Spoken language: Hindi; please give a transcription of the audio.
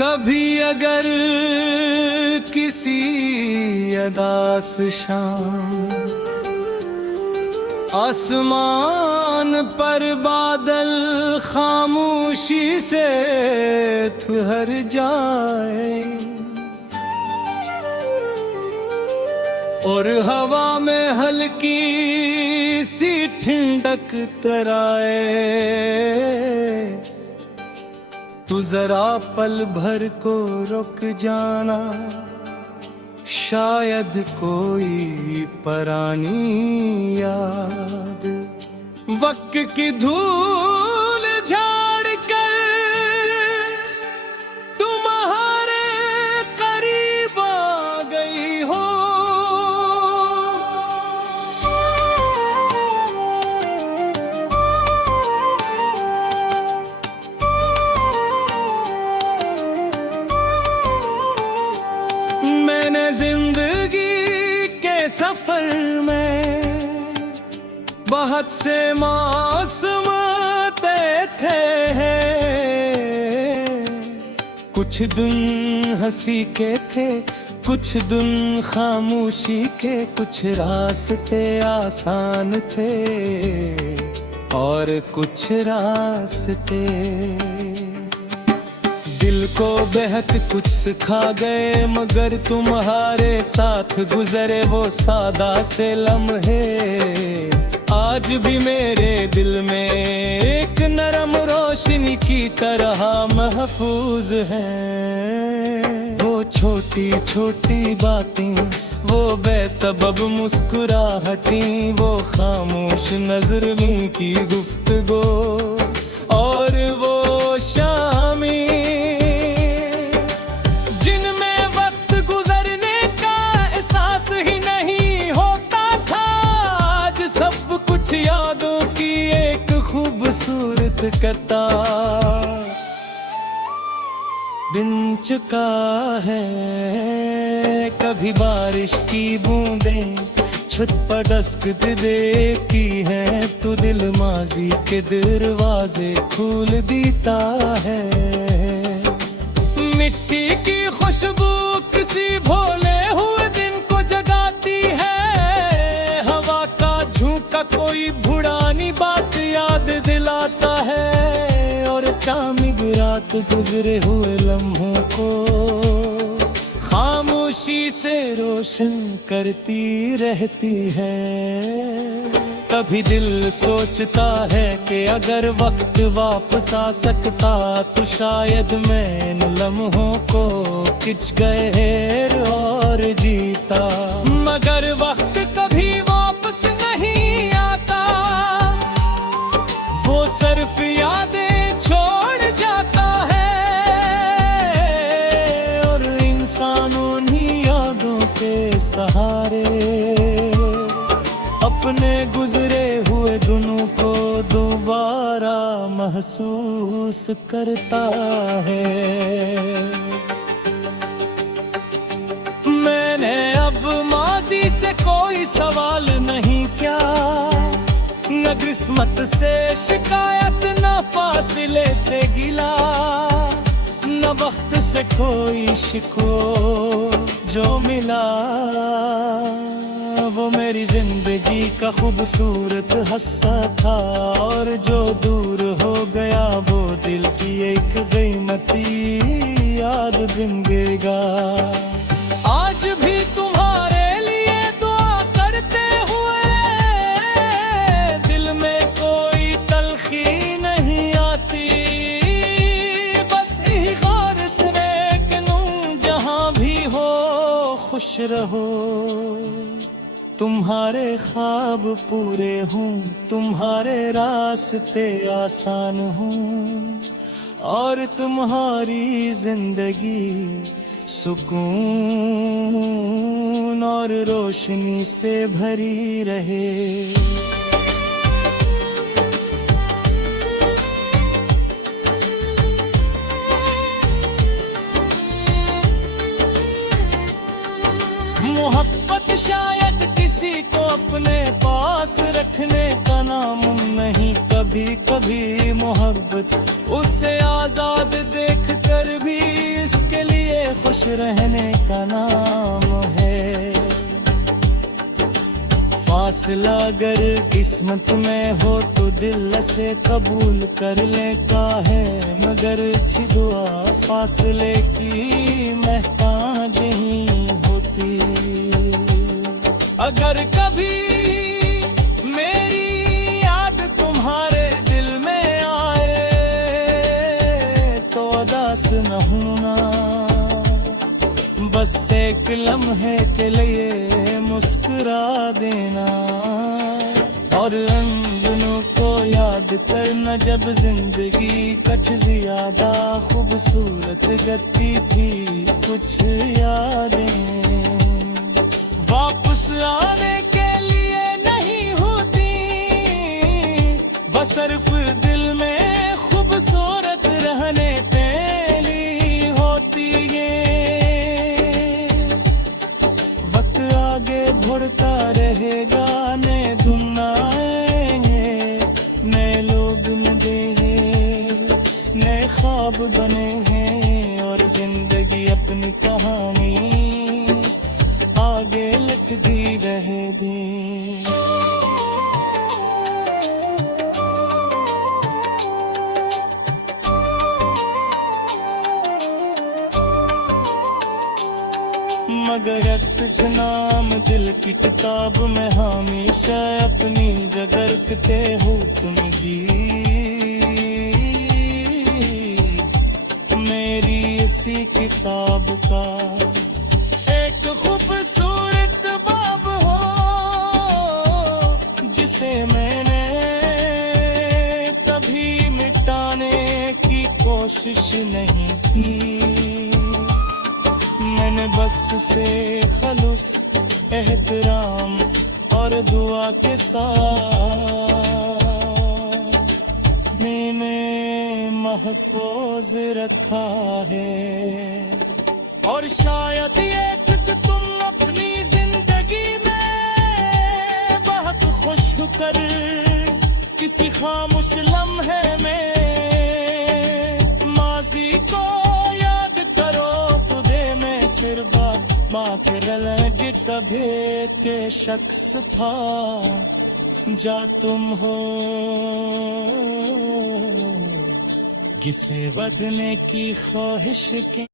कभी अगर किसी अदास शाम आसमान पर बादल खामोशी से ठहर जाए और हवा में हल्की सी ठंडक तराए, तू जरा पल भर को रुक जाना, शायद कोई पुरानी याद वक्त की धूल झाड़ कर तुम्हारे करीब आ गई हो। मैंने जिंदगी के सफर में बहुत से मौसम तय थे, कुछ दिन हंसी के थे, कुछ दिन खामोशी के, कुछ रास्ते आसान थे और कुछ रास्ते दिल को बेहद कुछ सिखा गए, मगर तुम्हारे साथ गुजरे वो सादा से लम्हे आज भी मेरे दिल में एक नरम रोशनी की तरह महफूज हैं। वो छोटी छोटी बातें, वो बेसबब मुस्कुराहटें, वो खामोश नजरों की गुफ्तगू और वो शामें जिनमें वक्त गुजरने का एहसास ही नहीं होता था। आज सब कुछ यादों की एक खूबसूरत कतार बिन चुका है। कभी बारिश की बूंदें छत पर दस्तक देती है, तो दिल माजी के दरवाजे खोल देता है। मिट्टी की खुशबू किसी भोले हुए दिन को जगाती है, हवा का झोंका कोई पुरानी बात याद दिलाता है, और चामिग रात गुजरे हुए लम्हों को खामोशी से रोशन करती रहती है। कभी दिल सोचता है कि अगर वक्त वापस आ सकता तो शायद मैं इन लम्हों को खिंच गए और जीता, मगर वक्त कभी वापस नहीं आता, वो सिर्फ यादें छोड़ जाता है, और इंसानों ने यादों के सहारे अपने गुजरे हुए दिनों को दोबारा महसूस करता है। मैंने अब माजी से कोई सवाल नहीं किया, न किस्मत से शिकायत, न फासले से गिला, न वक्त से कोई शिको जो मिला। वो मेरी जिंदगी का खूबसूरत हिस्सा था, और जो दूर हो गया वो दिल की एक कीमती याद बिन गिरेगा। आज भी तुम्हारे लिए दुआ करते हुए दिल में कोई तलखी नहीं आती, बस यही ख्वाहिश है कि तुम जहां भी हो खुश रहो, तुम्हारे ख्वाब पूरे हों, तुम्हारे रास्ते आसान हों, और तुम्हारी जिंदगी सुकून और रोशनी से भरी रहे। मोहब्बत शायद किसी को अपने पास रखने का नाम नहीं, कभी कभी मोहब्बत उसे आजाद देख कर भी खुश रहने का नाम है। फासला अगर किस्मत में हो तो दिल से कबूल कर ले का है, मगर अच्छी दुआ फासले की महताज ही होती। अगर कभी मेरी याद तुम्हारे दिल में आए तो उदास न होना, बस एक लम्हे के लिए मुस्कुरा देना। और अंजुनों को याद करना जब जिंदगी कुछ ज्यादा खूबसूरत लगती थी। कुछ यादें वापस आने के लिए नहीं होती, बस सिर्फ दिल में खूबसूरत रहने के लिए होती है। वक्त आगे बढ़ता रहेगा, नए धुन आएंगे, नए लोग मिले हैं, नए ख्वाब बने हैं, और जिंदगी अपनी कहानी आगे लिखती रहे दे। मगर तुझ नाम दिल की किताब में हमेशा अपनी जगह रखते हो तुम भी। मेरी इसी किताब का एक खूबसूरत बाब हो, जिसे मैंने कभी मिटाने की कोशिश नहीं की। मैंने बस से खलूस, एहतराम और दुआ के साथ मैंने महफूज रखा है। और शायद ये कि तुम अपनी जिंदगी में बहुत खुश होकर किसी खामोश लम्हे में माजी को याद करो। तुझे में सिर्फ बात लगे कभी के शख्स था, जा तुम हो जिसे बदलने की ख्वाहिश के